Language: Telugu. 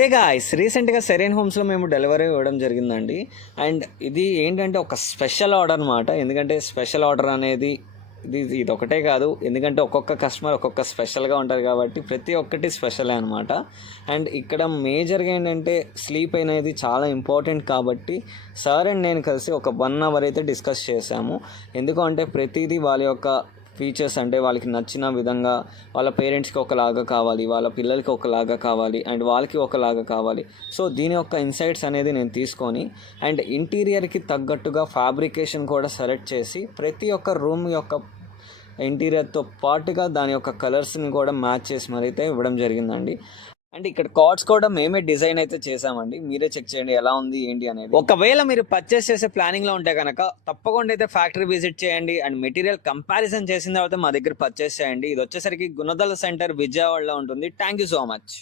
హే గాయ్స్, రీసెంట్గా సెరెన్ హోమ్స్లో మేము డెలివరీ ఇవ్వడం జరిగిందండి. అండ్ ఇది ఏంటంటే ఒక స్పెషల్ ఆర్డర్ అనమాట. ఎందుకంటే స్పెషల్ ఆర్డర్ అనేది ఇది ఒకటే కాదు, ఎందుకంటే ఒక్కొక్క కస్టమర్ ఒక్కొక్క స్పెషల్గా ఉంటారు కాబట్టి ప్రతి ఒక్కటి స్పెషలే అనమాట. అండ్ ఇక్కడ మేజర్గా ఏంటంటే స్లీప్ అనేది చాలా ఇంపార్టెంట్ కాబట్టి సార్ అండ్ నేను కలిసి ఒక 1 అవర్ అయితే డిస్కస్ చేశాము. ఎందుకు అంటే ప్రతిదీ వాళ్ళ యొక్క ఫీచర్స్ అంటే వాళ్ళకి నచ్చిన విధంగా వాళ్ళ పేరెంట్స్కి ఒకలాగా కావాలి, వాళ్ళ పిల్లలకి ఒకలాగా కావాలి, అండ్ వాళ్ళకి ఒకలాగా కావాలి. సో దీని యొక్క ఇన్సైట్స్ అనేది నేను తీసుకొని అండ్ ఇంటీరియర్కి తగ్గట్టుగా ఫ్యాబ్రికేషన్ కూడా సెలెక్ట్ చేసి ప్రతి ఒక్క రూమ్ యొక్క ఇంటీరియర్తో పాటుగా దాని యొక్క కలర్స్ని కూడా మ్యాచ్ చేసి మరి అయితే ఇవ్వడం జరిగిందండి. అండ్ ఇక్కడ కార్డ్స్ కూడా మేమే డిజైన్ అయితే చేసామండి. మీరే చెక్ చేయండి ఎలా ఉంది ఏంటి అనేది. ఒకవేళ మీరు పర్చేస్ చేసే ప్లానింగ్ లో ఉంటే కనుక తప్పకుండా అయితే ఫ్యాక్టరీ విజిట్ చేయండి అండ్ మెటీరియల్ కంపారిజన్ చేసిన తర్వాత మా దగ్గర పర్చేస్ చేయండి. ఇది వచ్చేసరికి గుణదల సెంటర్ విజయవాడలో ఉంటుంది. Thank you so much.